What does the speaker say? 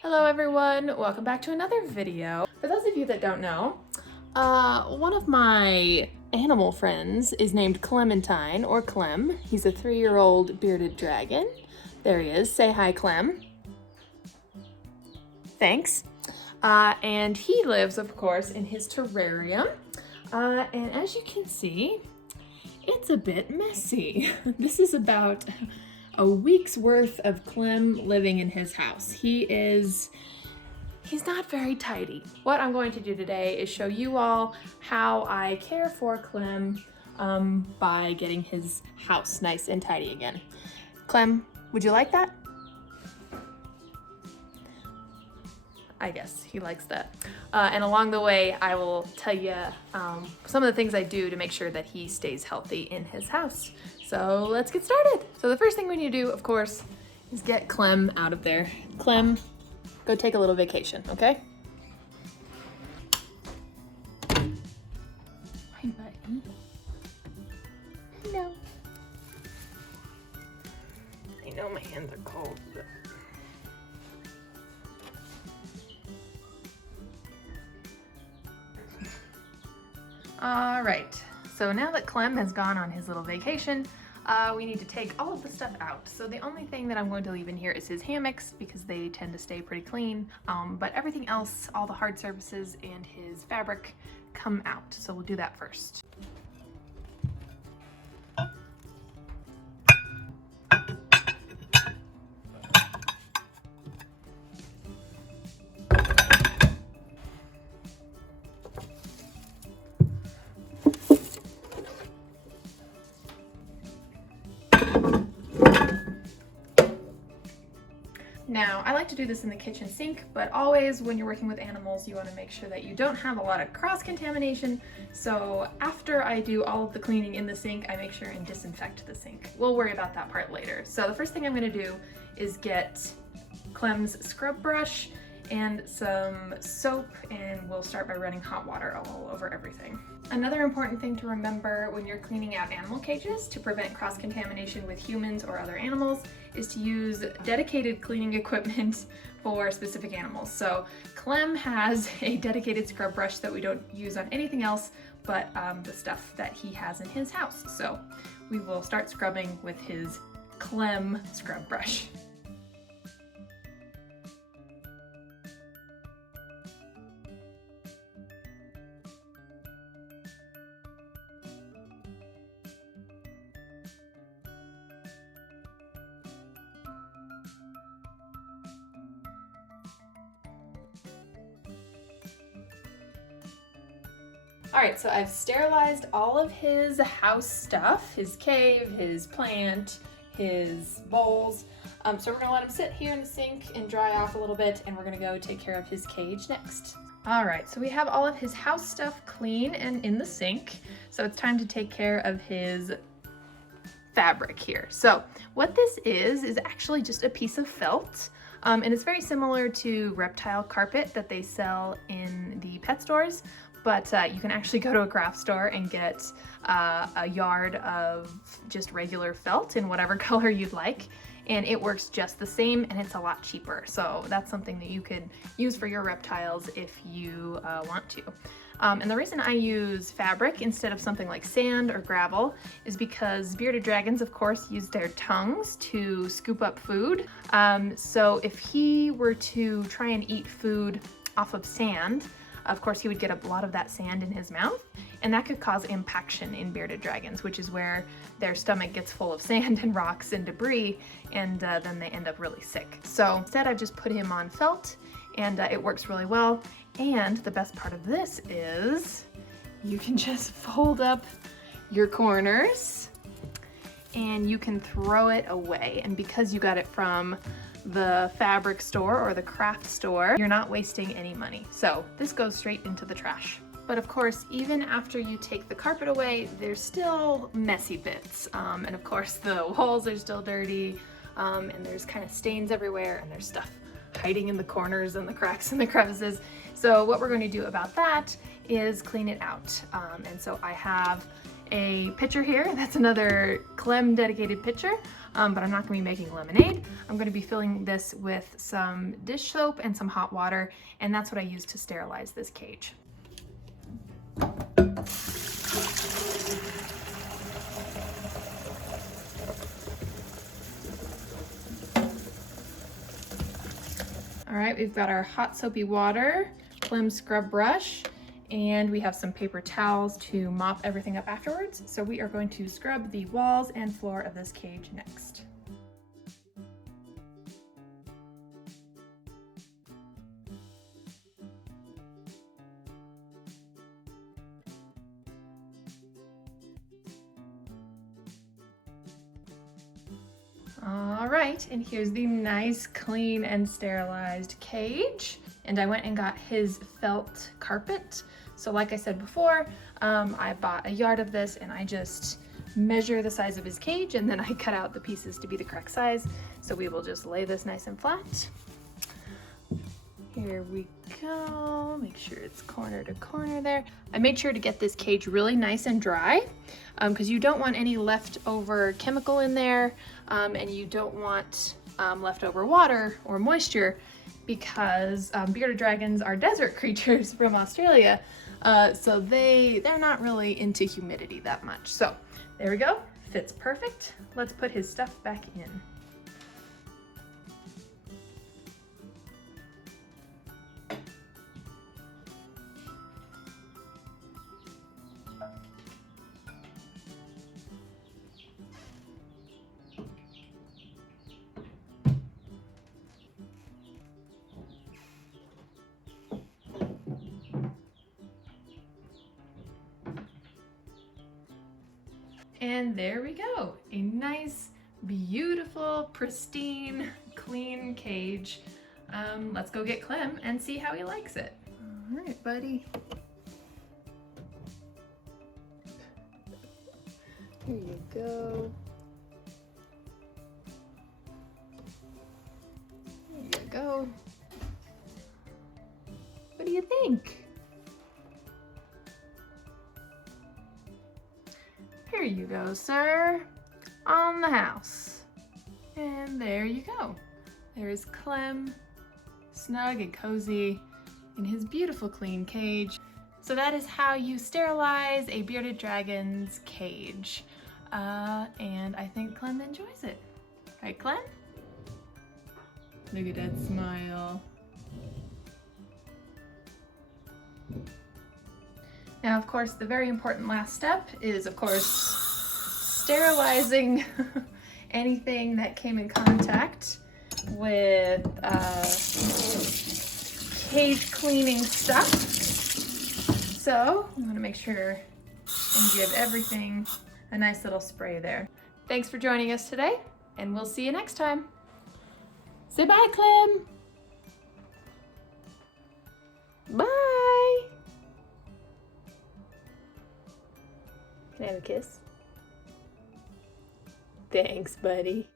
Hello everyone, welcome back to another video. For those of you that don't know, one of my animal friends is named Clementine, or Clem. He's a 3-year-old bearded dragon. There he is. Say hi, Clem. Thanks. And he lives, of course, in his terrarium. And as you can see, it's a bit messy. This is about a week's worth of Clem living in his house. He's not very tidy. What I'm going to do today is show you all how I care for Clem by getting his house nice and tidy again. Clem, would you like that? I guess he likes that. And along the way, I will tell you some of the things I do to make sure that he stays healthy in his house. So let's get started. So the first thing we need to do, of course, is get Clem out of there. Clem, go take a little vacation, okay? Hi, buddy. Hello. I know my hands are cold, but... All right, so now that Clem has gone on his little vacation, we need to take all of the stuff out. So the only thing that I'm going to leave in here is his hammocks because they tend to stay pretty clean, but everything else, all the hard surfaces and his fabric come out. So we'll do that first. Now, I like to do this in the kitchen sink, but always when you're working with animals, you want to make sure that you don't have a lot of cross-contamination. So after I do all of the cleaning in the sink, I make sure and disinfect the sink. We'll worry about that part later. So the first thing I'm going to do is get Clem's scrub brush and some soap, and we'll start by running hot water all over everything. Another important thing to remember when you're cleaning out animal cages to prevent cross-contamination with humans or other animals is to use dedicated cleaning equipment for specific animals. So Clem has a dedicated scrub brush that we don't use on anything else but the stuff that he has in his house. So we will start scrubbing with his Clem scrub brush. All right, so I've sterilized all of his house stuff, his cave, his plant, his bowls. So we're gonna let him sit here in the sink and dry off a little bit, and we're gonna go take care of his cage next. All right, so we have all of his house stuff clean and in the sink. So it's time to take care of his fabric here. So what this is actually just a piece of felt. And it's very similar to reptile carpet that they sell in the pet stores. But you can actually go to a craft store and get a yard of just regular felt in whatever color you'd like, and it works just the same, and it's a lot cheaper. So that's something that you could use for your reptiles if you want to. And the reason I use fabric instead of something like sand or gravel is because bearded dragons, of course, use their tongues to scoop up food. So if he were to try and eat food off of sand, of course, he would get a lot of that sand in his mouth, and that could cause impaction in bearded dragons, which is where their stomach gets full of sand and rocks and debris, and then they end up really sick. So instead, I've just put him on felt, and it works really well. And the best part of this is you can just fold up your corners, and you can throw it away. And because you got it from the fabric store or the craft store, you're not wasting any money. So this goes straight into the trash. But of course, even after you take the carpet away, there's still messy bits. And of course the walls are still dirty, and there's kind of stains everywhere, and there's stuff hiding in the corners and the cracks and the crevices. So what we're going to do about that is clean it out. And so I have a pitcher here. That's another Clem dedicated pitcher, but I'm not gonna be making lemonade. I'm gonna be filling this with some dish soap and some hot water, and that's what I use to sterilize this cage. All right, we've got our hot soapy water, Clem scrub brush, and we have some paper towels to mop everything up afterwards. So we are going to scrub the walls and floor of this cage next. All right, and here's the nice, clean, and sterilized cage. And I went and got his felt carpet. So like I said before, I bought a yard of this and I just measure the size of his cage and then I cut out the pieces to be the correct size. So we will just lay this nice and flat. Here we go, make sure it's corner to corner there. I made sure to get this cage really nice and dry because you don't want any leftover chemical in there and you don't want leftover water or moisture because bearded dragons are desert creatures from Australia. So they're not really into humidity that much. So there we go, fits perfect. Let's put his stuff back in. And there we go, a nice, beautiful, pristine, clean cage. Let's go get Clem and see how he likes it. All right, buddy. Here you go. There you go. What do you think? Here you go, sir, on the house. And there you go. There's Clem, snug and cozy in his beautiful clean cage. So that is how you sterilize a bearded dragon's cage. And I think Clem enjoys it. Right, Clem? Look at that smile. Now, of course, the very important last step is, of course, sterilizing anything that came in contact with cage cleaning stuff. So I'm gonna make sure and give everything a nice little spray there. Thanks for joining us today, and we'll see you next time. Say bye, Clem. Bye. Can I have a kiss? Thanks, buddy.